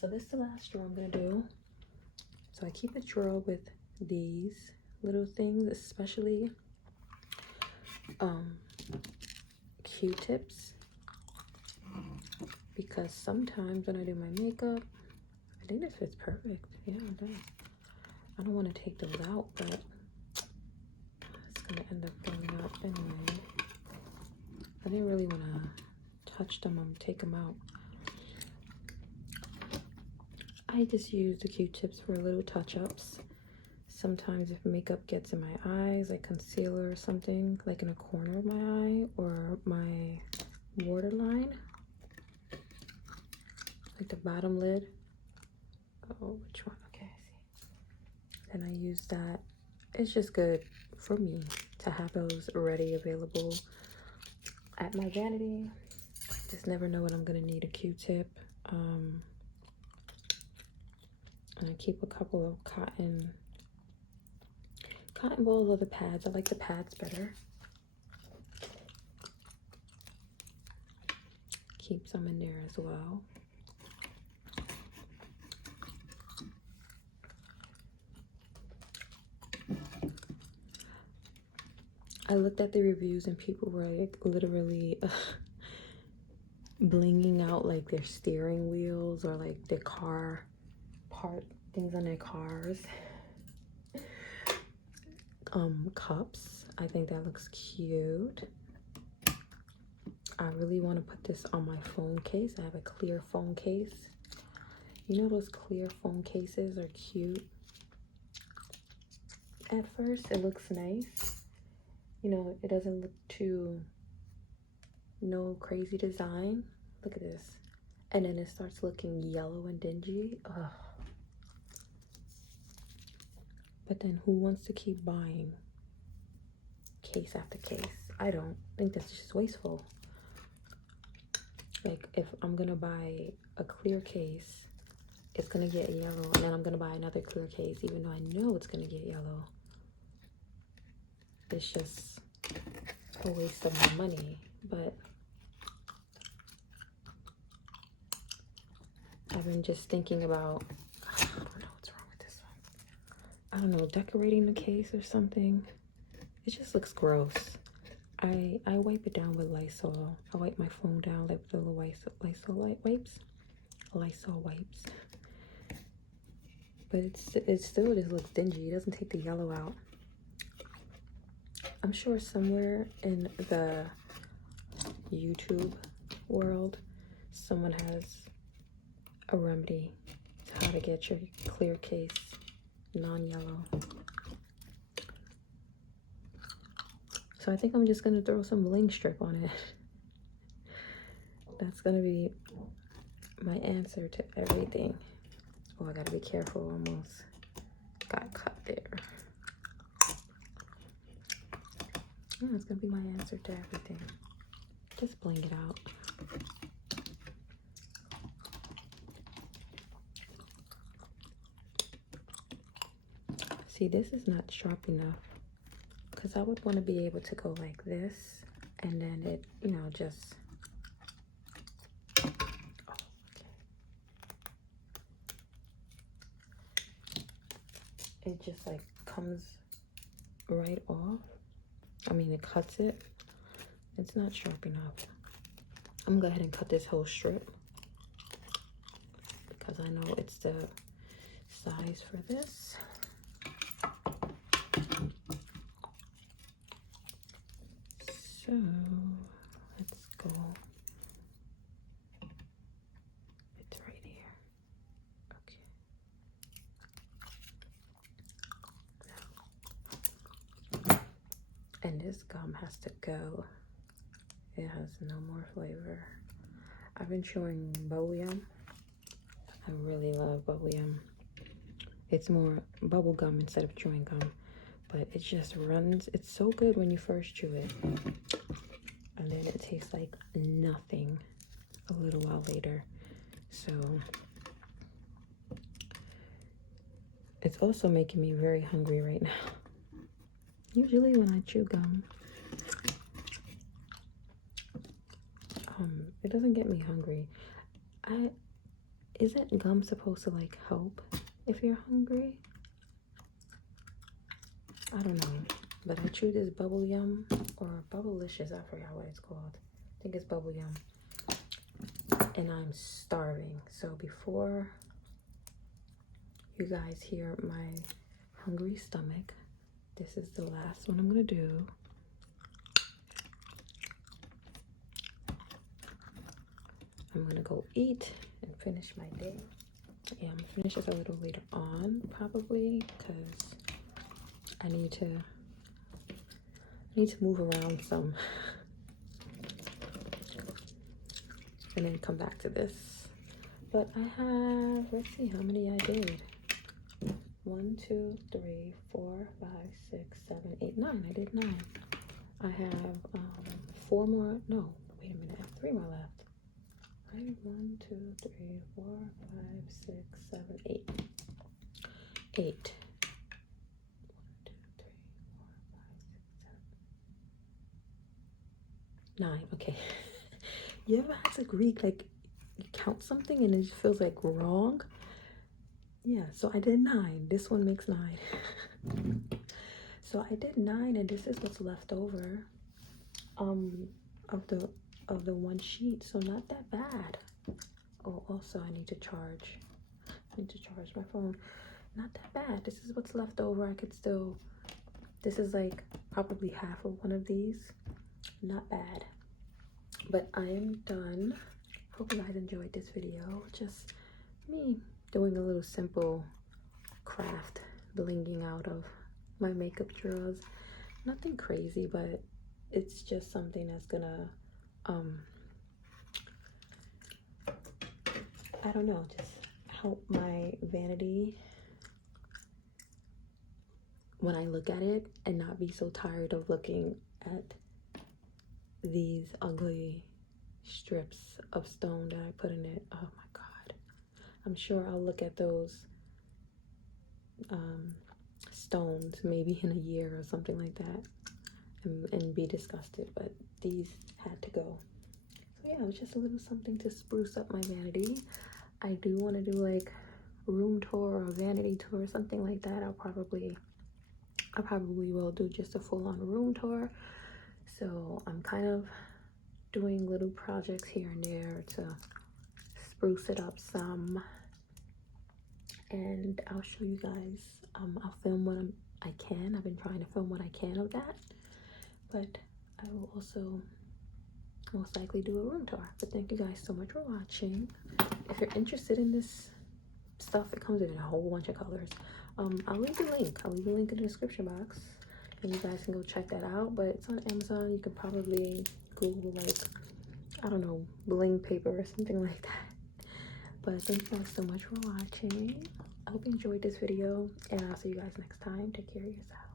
So this is the last drawer I'm gonna do. So I keep a drawer with these little things, especially Q-tips, because sometimes when I do my makeup, I think this fits perfect. Yeah, it does. I don't want to take those out, but it's gonna end up going out anyway. I didn't really want to touch them and take them out. I just use the Q-tips for little touch-ups. sometimes if makeup gets in my eyes, like concealer or something, like in a corner of my eye or my waterline, like the bottom lid. Oh, which one? Okay, I see. And I use that. It's just good for me to have those ready, available at my vanity. Just never know when I'm gonna need a Q-tip. And I keep a couple of cotton balls or the pads. I like the pads better. Keep some in there as well. I looked at the reviews and people were like literally blinging out like their steering wheels or like their car part things on their cars. Cups. I think that looks cute. I really want to put this on my phone case. I have a clear phone case. You know those clear phone cases are cute. At first it looks nice. You know, it doesn't look too, no crazy design. Look at this. And then it starts looking yellow and dingy. Ugh. But then who wants to keep buying case after case? I don't think that's just wasteful. Like if I'm gonna buy a clear case, it's gonna get yellow, and then I'm gonna buy another clear case even though I know it's gonna get yellow. It's just a waste of my money. But I've been just thinking about, I don't know what's wrong with this one. I don't know, decorating the case or something. It just looks gross. I wipe it down with Lysol. I wipe my phone down with the little Lysol wipes. Lysol wipes. But it still just looks dingy. It doesn't take the yellow out. I'm sure somewhere in the YouTube world, someone has a remedy to how to get your clear case non-yellow. So I think I'm just gonna throw some bling strip on it. That's gonna be my answer to everything. Oh, I gotta be careful, almost got cut there. Yeah, it's gonna be my answer to everything. Just bling it out. See, this is not sharp enough because I would want to be able to go like this and then it, you know, just, oh, okay. It just like comes right off. I mean, it cuts it. It's not sharp enough. I'm gonna go ahead and cut this whole strip because I know it's the size for this. So let's go. It's right here. Okay. And this gum has to go. It has no more flavor. I've been chewing bubblegum. I really love bubblegum. It's more bubble gum instead of chewing gum, but it just runs. It's so good when you first chew it, and then it tastes like nothing a little while later. So it's also making me very hungry right now. Usually when I chew gum, it doesn't get me hungry. Isn't gum supposed to like help if you're hungry? I don't know, but I chew this bubble yum or bubblicious. I forgot what it's called. I think it's bubble yum, and I'm starving. So before you guys hear my hungry stomach, this is the last one I'm gonna do. I'm gonna go eat and finish my day. Yeah, I'm gonna finish this a little later on, probably, because I need to move around some and then come back to this. But I have, let's see how many I did. 1, 2, 3, 4, 5, 6, 7, 8, 9. I did 9. I have 4 more. No, wait a minute. I have 3 more left. Right? 1, 2, 3, 4, 5, 6, 7, 8. 8. 1, 2, 3, 4, 5, 6, 7, 9. Okay. You ever had to read, like, you count something and it just feels like wrong? Yeah, so I did 9. This one makes 9. So I did 9, and this is what's left over of the one sheet. So not that bad. Oh, also I need to charge. My phone. Not that bad. This is what's left over. I could still. This is like probably half of one of these. Not bad. But I am done. Hope you guys enjoyed this video. Just me doing a little simple craft, blinging out of my makeup drawers. Nothing crazy, but it's just something that's gonna I don't know, just help my vanity when I look at it and not be so tired of looking at these ugly strips of stone that I put in it. Oh my god, I'm sure I'll look at those stones maybe in a year or something like that and be disgusted, but these had to go. So yeah, it was just a little something to spruce up my vanity. I do want to do like room tour or vanity tour or something like that. I probably will do just a full-on room tour. So I'm kind of doing little projects here and there to spruce it up some, and I'll show you guys. I'll film what I can. I've been trying to film what I can of that, but I will also most likely do a room tour. But thank you guys so much for watching. If you're interested in this stuff, it comes in a whole bunch of colors. I'll leave a link. I'll leave a link in the description box, and you guys can go check that out. But it's on Amazon. You could probably Google, like, I don't know, bling paper or something like that. But thank you guys so much for watching. I hope you enjoyed this video, and I'll see you guys next time. Take care of yourself.